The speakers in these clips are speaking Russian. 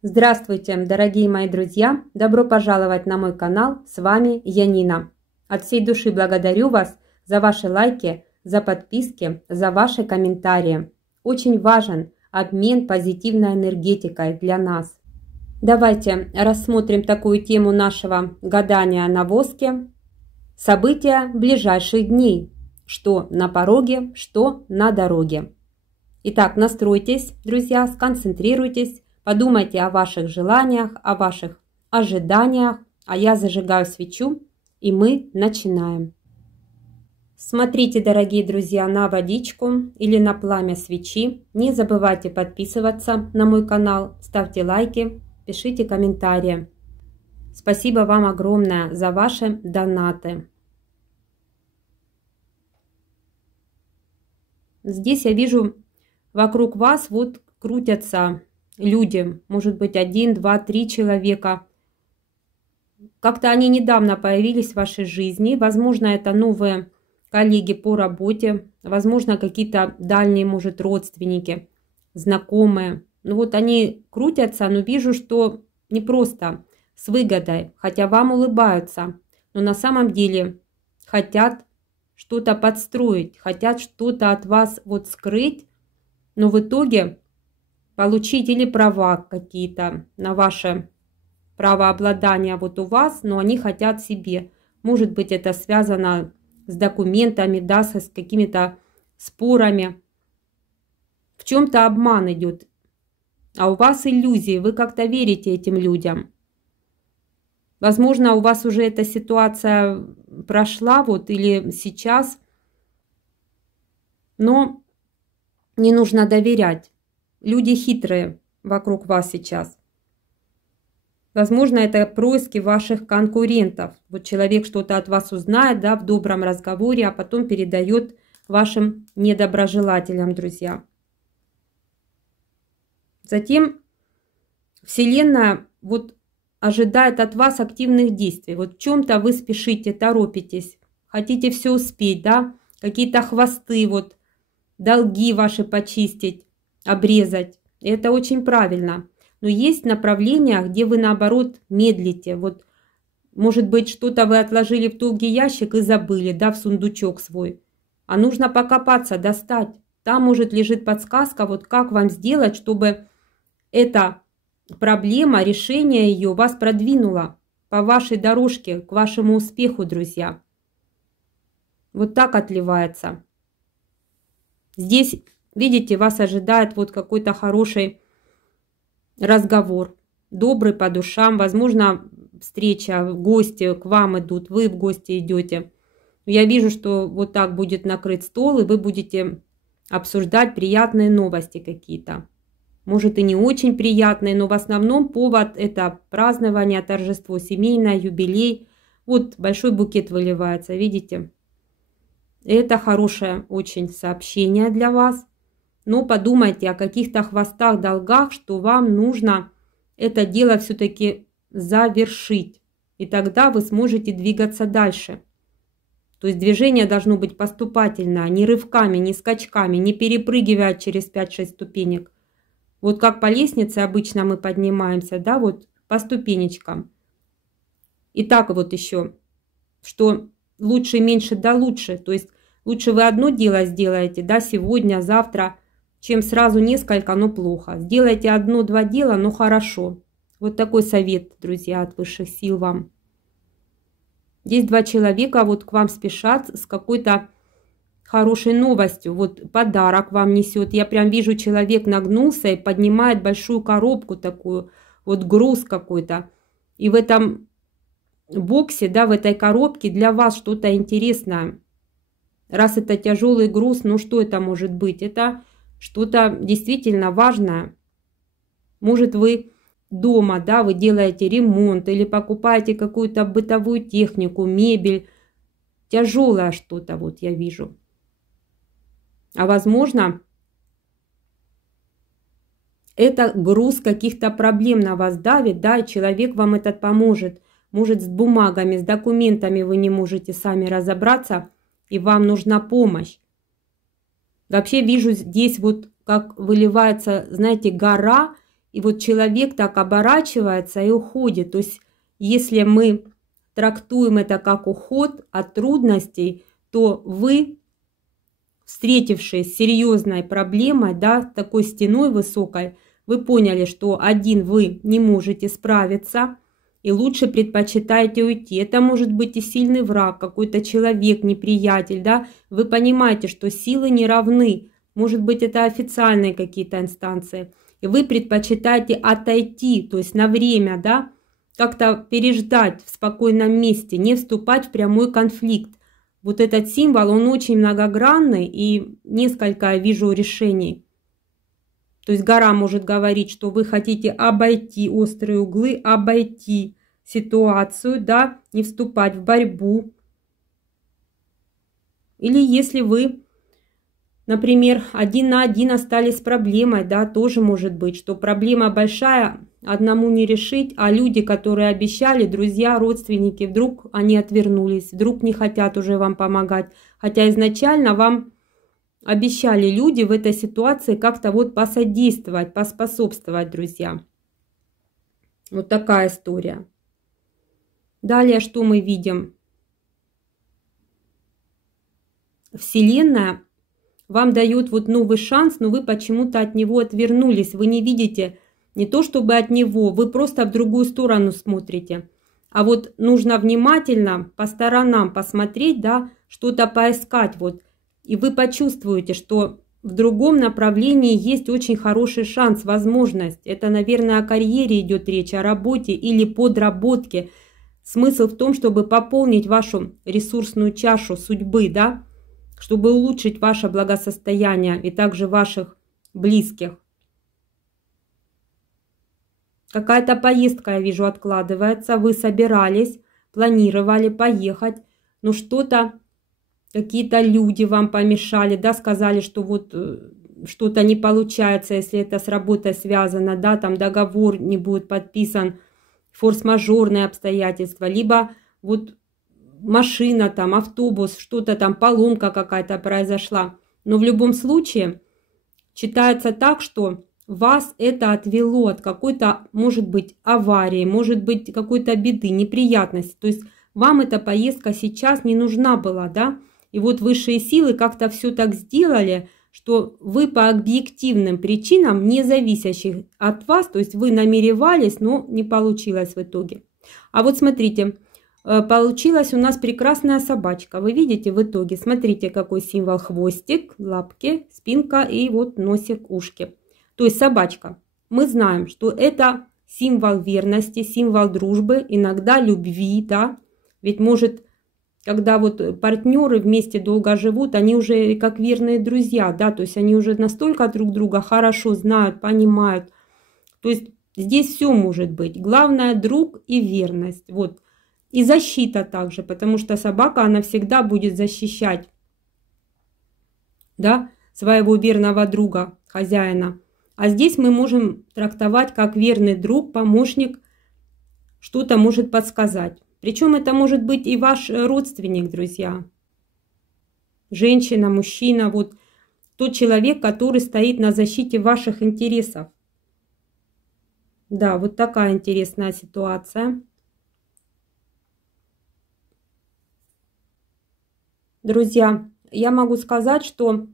Здравствуйте, дорогие мои друзья! Добро пожаловать на мой канал, с вами Янина. От всей души благодарю вас за ваши лайки, за подписки, за ваши комментарии. Очень важен обмен позитивной энергетикой для нас. Давайте рассмотрим такую тему нашего гадания на воске. События ближайших дней. Что на пороге, что на дороге. Итак, настройтесь, друзья, сконцентрируйтесь. Подумайте о ваших желаниях, о ваших ожиданиях, а я зажигаю свечу, и мы начинаем. Смотрите, дорогие друзья, на водичку или на пламя свечи. Не забывайте подписываться на мой канал, ставьте лайки, пишите комментарии. Спасибо вам огромное за ваши донаты. Здесь я вижу, вокруг вас вот крутятся люди, может быть, 1, 2, 3 человека. Как-то они недавно появились в вашей жизни. Возможно, это новые коллеги по работе, возможно, какие-то дальние, может, родственники, знакомые. Ну вот они крутятся, но вижу, что не просто с выгодой, хотя вам улыбаются, но на самом деле хотят что-то подстроить, хотят что-то от вас вот скрыть, но в итоге получить или права какие-то на ваше правообладание вот у вас, но они хотят себе. Может быть, это связано с документами, да, с какими-то спорами. В чем-то обман идет, а у вас иллюзии, вы как-то верите этим людям. Возможно, у вас уже эта ситуация прошла вот или сейчас, но не нужно доверять. Люди хитрые вокруг вас сейчас. Возможно, это происки ваших конкурентов. Вот человек что-то от вас узнает, да, в добром разговоре, а потом передает вашим недоброжелателям, друзья. Затем Вселенная вот ожидает от вас активных действий. Вот в чем-то вы спешите, торопитесь, хотите все успеть, да, какие-то хвосты, вот долги ваши почистить, обрезать. И это очень правильно. Но есть направления, где вы наоборот медлите. Вот, может быть, что-то вы отложили в долгий ящик и забыли, да, в сундучок свой. А нужно покопаться, достать. Там, может, лежит подсказка, вот как вам сделать, чтобы эта проблема, решение ее вас продвинуло по вашей дорожке к вашему успеху, друзья. Вот так отливается. Здесь, видите, вас ожидает вот какой-то хороший разговор, добрый по душам, возможно, встреча, гости к вам идут, вы в гости идете. Я вижу, что вот так будет накрыт стол, и вы будете обсуждать приятные новости какие-то. Может, и не очень приятные, но в основном повод – это празднование, торжество семейное, юбилей. Вот большой букет выливается, видите? Это хорошее очень сообщение для вас. Но подумайте о каких-то хвостах, долгах, что вам нужно это дело все-таки завершить. И тогда вы сможете двигаться дальше. То есть движение должно быть поступательное, не рывками, не скачками, не перепрыгивая через 5-6 ступенек. Вот как по лестнице обычно мы поднимаемся, да, вот по ступенечкам. И так вот еще, что лучше, меньше, да лучше. То есть лучше вы одно дело сделаете, да, сегодня, завтра, чем сразу несколько, но плохо. Сделайте 1-2 дела, но хорошо. Вот такой совет, друзья, от высших сил вам. Здесь 2 человека вот к вам спешат с какой-то хорошей новостью. Вот подарок вам несет. Я прям вижу, человек нагнулся и поднимает большую коробку такую, вот груз какой-то. И в этом боксе, да, в этой коробке для вас что-то интересное. Раз это тяжелый груз, ну что это может быть? Это что-то действительно важное. Может, вы дома, да, вы делаете ремонт или покупаете какую-то бытовую технику, мебель. Тяжелое что-то, вот я вижу. А возможно, это груз каких-то проблем на вас давит, да, и человек вам этот поможет. Может, с бумагами, с документами вы не можете сами разобраться, и вам нужна помощь. Вообще вижу здесь вот как выливается, знаете, гора, и и вот человек так оборачивается и уходит. То есть если мы трактуем это как уход от трудностей, то вы, встретившись с серьезной проблемой, да, такой стеной высокой, вы поняли, что один вы не можете справиться, и лучше предпочитаете уйти. Это может быть и сильный враг, какой-то человек, неприятель, да. Вы понимаете, что силы не равны. Может быть, это официальные какие-то инстанции. И вы предпочитаете отойти, то есть на время, да, как-то переждать в спокойном месте, не вступать в прямой конфликт. Вот этот символ, он очень многогранный, и несколько я вижу решений. То есть гора может говорить, что вы хотите обойти острые углы, обойти ситуацию, да, не вступать в борьбу. Или если вы, например, один на один остались с проблемой, да, тоже может быть, что проблема большая, одному не решить, а люди, которые обещали, друзья, родственники, вдруг они отвернулись, вдруг не хотят уже вам помогать, хотя изначально вам обещали люди в этой ситуации как-то вот посодействовать, поспособствовать, друзья. Вот такая история. Далее что мы видим? Вселенная вам дает вот новый шанс, но вы почему-то от него отвернулись. Вы не видите не то чтобы от него, вы просто в другую сторону смотрите. А вот нужно внимательно по сторонам посмотреть, да, что-то поискать вот. И вы почувствуете, что в другом направлении есть очень хороший шанс, возможность. Это, наверное, о карьере идет речь, о работе или подработке. Смысл в том, чтобы пополнить вашу ресурсную чашу судьбы, да, чтобы улучшить ваше благосостояние и также ваших близких. Какая-то поездка, я вижу, откладывается. Вы собирались, планировали поехать, но что-то... Какие-то люди вам помешали, да, сказали, что вот что-то не получается, если это с работой связано, да, там договор не будет подписан, форс-мажорные обстоятельства, либо вот машина там, автобус, что-то там, поломка какая-то произошла. Но в любом случае читается так, что вас это отвело от какой-то, может быть, аварии, может быть, какой-то беды, неприятности. То есть вам эта поездка сейчас не нужна была, да? И вот высшие силы как-то все так сделали, что вы по объективным причинам, не зависящих от вас, то есть вы намеревались, но не получилось в итоге. А вот смотрите, получилась у нас прекрасная собачка. Вы видите в итоге, смотрите, какой символ: хвостик, лапки, спинка и вот носик, ушки. То есть собачка. Мы знаем, что это символ верности, символ дружбы, иногда любви, да, ведь может... Когда вот партнеры вместе долго живут, они уже как верные друзья, да, то есть они уже настолько друг друга хорошо знают, понимают. То есть здесь все может быть. Главное — друг и верность. Вот. И защита также, потому что собака, она всегда будет защищать, да, своего верного друга, хозяина. А здесь мы можем трактовать как верный друг, помощник, что-то может подсказать. Причем это может быть и ваш родственник, друзья. Женщина, мужчина, вот тот человек, который стоит на защите ваших интересов. Да, вот такая интересная ситуация. Друзья, я могу сказать, что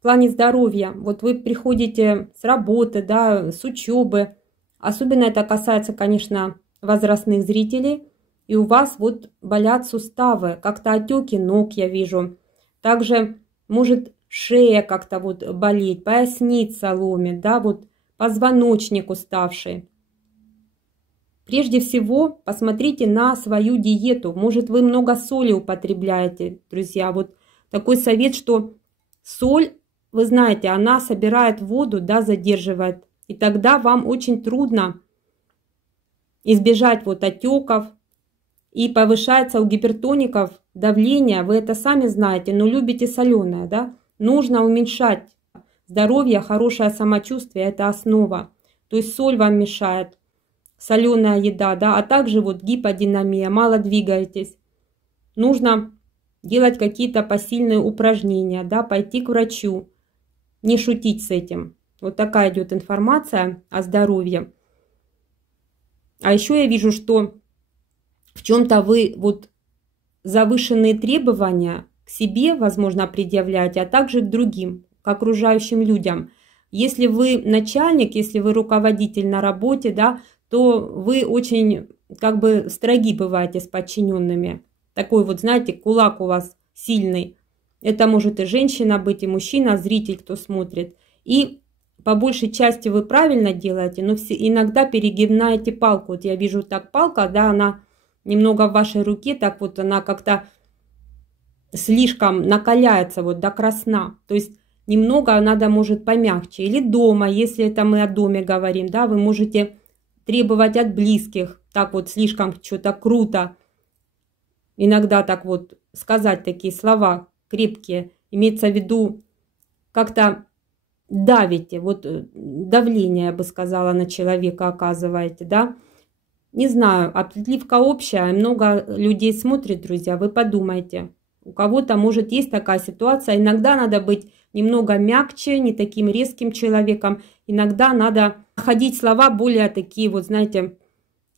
в плане здоровья, вот вы приходите с работы, да, с учебы, особенно это касается, конечно, возрастных зрителей, и у вас вот болят суставы, как-то отеки ног я вижу. Также может шея как-то вот болеть, поясница ломит, да, вот позвоночник уставший. Прежде всего посмотрите на свою диету. Может, вы много соли употребляете, друзья. Вот такой совет, что соль, вы знаете, она собирает воду, да, задерживает. И тогда вам очень трудно избежать вот отеков. И повышается у гипертоников давление, вы это сами знаете, но любите соленое, да? Нужно уменьшать здоровье, хорошее самочувствие, это основа. То есть соль вам мешает, соленая еда, да, а также вот гиподинамия, мало двигаетесь. Нужно делать какие-то посильные упражнения, да, пойти к врачу, не шутить с этим. Вот такая идет информация о здоровье. А еще я вижу, что в чем-то вы вот завышенные требования к себе, возможно, предъявляете, а также к другим, к окружающим людям. Если вы начальник, если вы руководитель на работе, да, то вы очень как бы строги бываете с подчиненными. Такой вот, знаете, кулак у вас сильный. Это может и женщина быть, и мужчина, зритель, кто смотрит. И по большей части вы правильно делаете, но иногда перегибаете палку. Вот я вижу так палка, да, она немного в вашей руке, так вот она как-то слишком накаляется вот до красна. То есть немного надо, может, помягче. Или дома, если это мы о доме говорим, да, вы можете требовать от близких, так вот слишком что-то круто. Иногда так вот сказать такие слова крепкие, имеется в виду как-то давите, вот давление, я бы сказала, на человека оказываете, да. Не знаю, отливка общая, много людей смотрит, друзья, вы подумайте. У кого-то, может, есть такая ситуация. Иногда надо быть немного мягче, не таким резким человеком. Иногда надо находить слова более такие, вот знаете,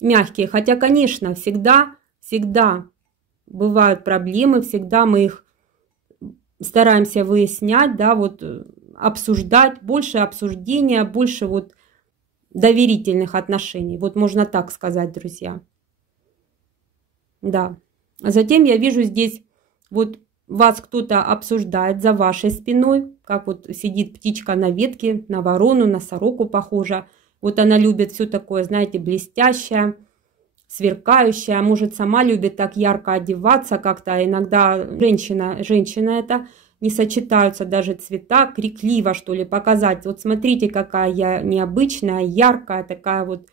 мягкие. Хотя, конечно, всегда бывают проблемы, всегда мы их стараемся выяснять, да, вот обсуждать, больше обсуждения, больше вот доверительных отношений. Вот можно так сказать, друзья. Да. А затем я вижу здесь, вот вас кто-то обсуждает за вашей спиной, как вот сидит птичка на ветке, на ворону, на сороку похожа. Вот она любит все такое, знаете, блестящее, сверкающее. Может, сама любит так ярко одеваться как-то. Иногда женщина это, не сочетаются даже цвета, крикливо, что ли, показать. Вот смотрите, какая я необычная, яркая, такая вот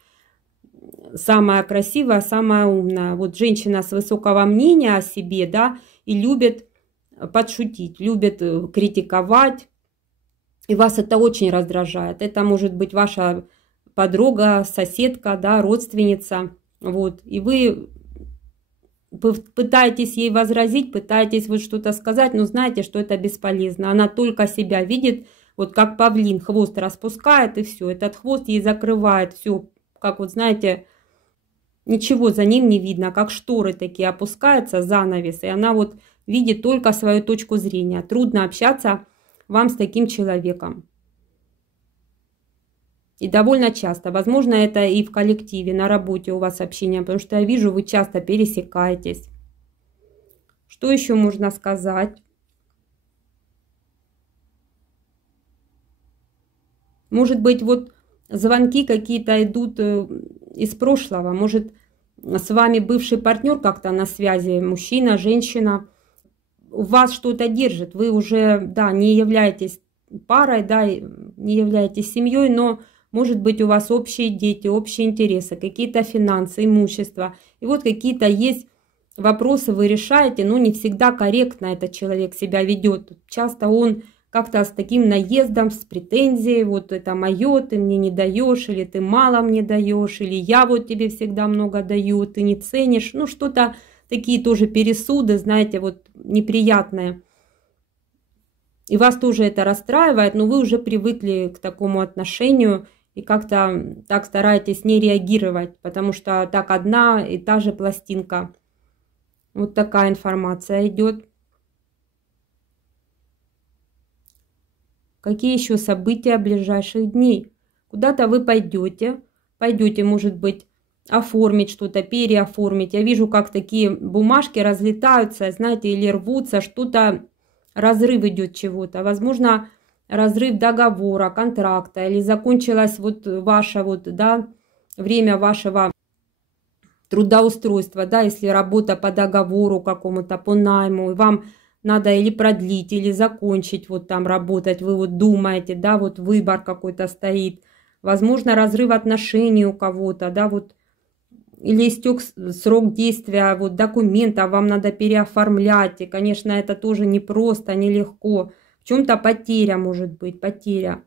самая красивая, самая умная. Вот женщина с высокого мнения о себе, да, и любит подшутить, любит критиковать. И вас это очень раздражает. Это может быть ваша подруга, соседка, да, родственница. Вот. И вы пытаетесь ей возразить, пытаетесь вот что-то сказать, но знаете, что это бесполезно. Она только себя видит, вот как павлин, хвост распускает, и все. Этот хвост ей закрывает все, как вот знаете, ничего за ним не видно, как шторы такие опускаются, занавес, и она вот видит только свою точку зрения. Трудно общаться вам с таким человеком. И довольно часто. Возможно, это и в коллективе, на работе у вас общение, потому что я вижу, вы часто пересекаетесь. Что еще можно сказать? Может быть, вот звонки какие-то идут из прошлого. Может, с вами бывший партнер как-то на связи, мужчина, женщина. Вас что-то держит. Вы уже, да, не являетесь парой, да, не являетесь семьей, но может быть, у вас общие дети, общие интересы, какие-то финансы, имущество. И вот какие-то есть вопросы вы решаете, но не всегда корректно этот человек себя ведет. Часто он как-то с таким наездом, с претензией, вот это мое, ты мне не даешь, или ты мало мне даешь, или я вот тебе всегда много даю, ты не ценишь. Ну, что-то такие тоже пересуды, знаете, вот неприятные. И вас тоже это расстраивает, но вы уже привыкли к такому отношению, и как-то так стараетесь не реагировать, потому что так одна и та же пластинка. Вот такая информация идет. Какие еще события ближайших дней? Куда-то вы пойдете, может быть, оформить что-то, переоформить. Я вижу, как такие бумажки разлетаются, знаете, или рвутся, что-то, разрыв идет чего-то. Возможно, разрыв договора, контракта, или закончилось вот ваше вот, да, время вашего трудоустройства, да, если работа по договору какому-то, по найму, и вам надо или продлить, или закончить вот там работать, вы вот думаете, да, вот выбор какой-то стоит. Возможно, разрыв отношений у кого-то, да, вот, или истек срок действия вот документа, вам надо переоформлять, и, конечно, это тоже непросто, нелегко. В чем-то потеря может быть, потеря.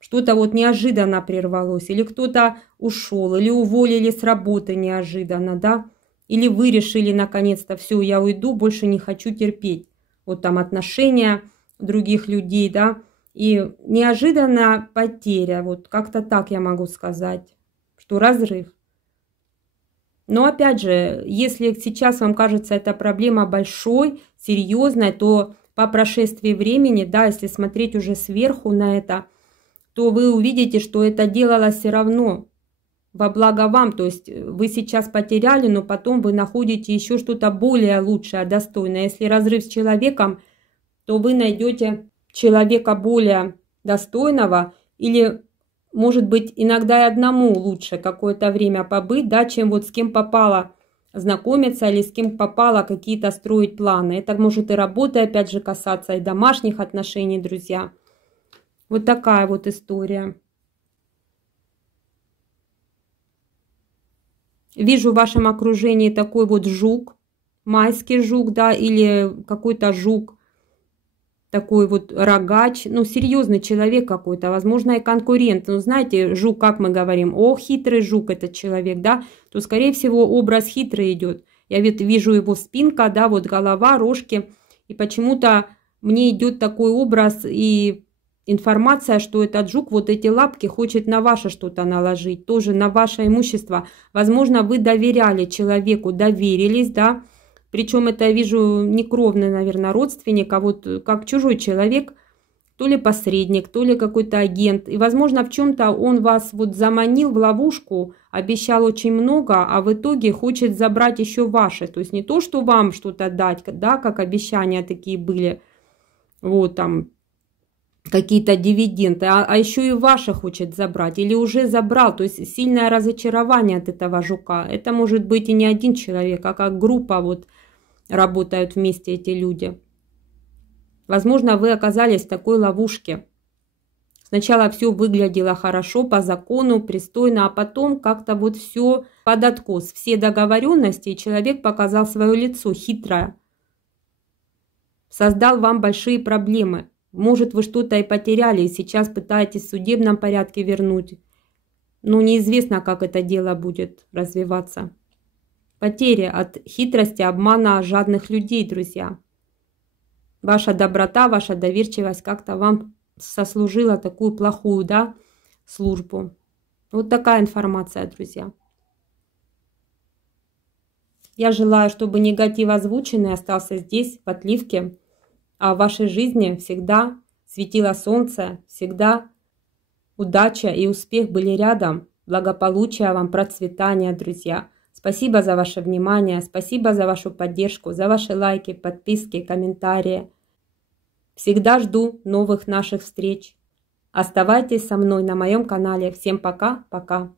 Что-то вот неожиданно прервалось, или кто-то ушел, или уволили с работы неожиданно, да, или вы решили наконец-то, все, я уйду, больше не хочу терпеть. Вот там отношения других людей, да, И неожиданная потеря, вот как-то так я могу сказать, что разрыв. Но опять же, если сейчас вам кажется эта проблема большой, серьезной, то по прошествии времени, да, если смотреть уже сверху на это, то вы увидите, что это делалось все равно во благо вам. То есть вы сейчас потеряли, но потом вы находите еще что-то более лучшее, достойное. Если разрыв с человеком, то вы найдете человека более достойного, или, может быть, иногда и одному лучше какое-то время побыть, да, чем вот с кем попало знакомиться или с кем попало какие-то строить планы. Это может и работы, опять же, касаться, и домашних отношений, друзья. Вот такая вот история. Вижу в вашем окружении такой вот жук, майский жук, да, или какой-то жук, такой вот рогач, ну, серьезный человек какой-то, возможно, и конкурент. Ну, знаете, жук, как мы говорим, о, хитрый жук этот человек, да, то, скорее всего, образ хитрый идет. Я ведь вижу его спинка, да, вот голова, рожки, и почему-то мне идет такой образ и информация, что этот жук вот эти лапки хочет на ваше что-то наложить, тоже на ваше имущество. Возможно, вы доверяли человеку, доверились, да, причем это я вижу не кровный, наверное, родственник, а вот как чужой человек, то ли посредник, то ли какой-то агент. И, возможно, в чем-то он вас вот заманил в ловушку, обещал очень много, а в итоге хочет забрать еще ваше. То есть не то, что вам что-то дать, да, как обещания такие были, вот там какие-то дивиденды, а еще и ваше хочет забрать или уже забрал. То есть сильное разочарование от этого жука. Это может быть и не один человек, а как группа вот работают вместе эти люди. Возможно, вы оказались в такой ловушке. Сначала все выглядело хорошо, по закону, пристойно, а потом как-то вот все под откос. Все договоренности, и человек показал свое лицо хитрое. Создал вам большие проблемы. Может, вы что-то и потеряли, и сейчас пытаетесь в судебном порядке вернуть. Но неизвестно, как это дело будет развиваться. Потери от хитрости, обмана жадных людей, друзья. Ваша доброта, ваша доверчивость как-то вам сослужила такую плохую, да, службу. Вот такая информация, друзья. Я желаю, чтобы негатив озвученный остался здесь, в отливке, а в вашей жизни всегда светило солнце, всегда удача и успех были рядом. Благополучия вам, процветания, друзья. Спасибо за ваше внимание, спасибо за вашу поддержку, за ваши лайки, подписки, комментарии. Всегда жду новых наших встреч. Оставайтесь со мной на моем канале. Всем пока-пока.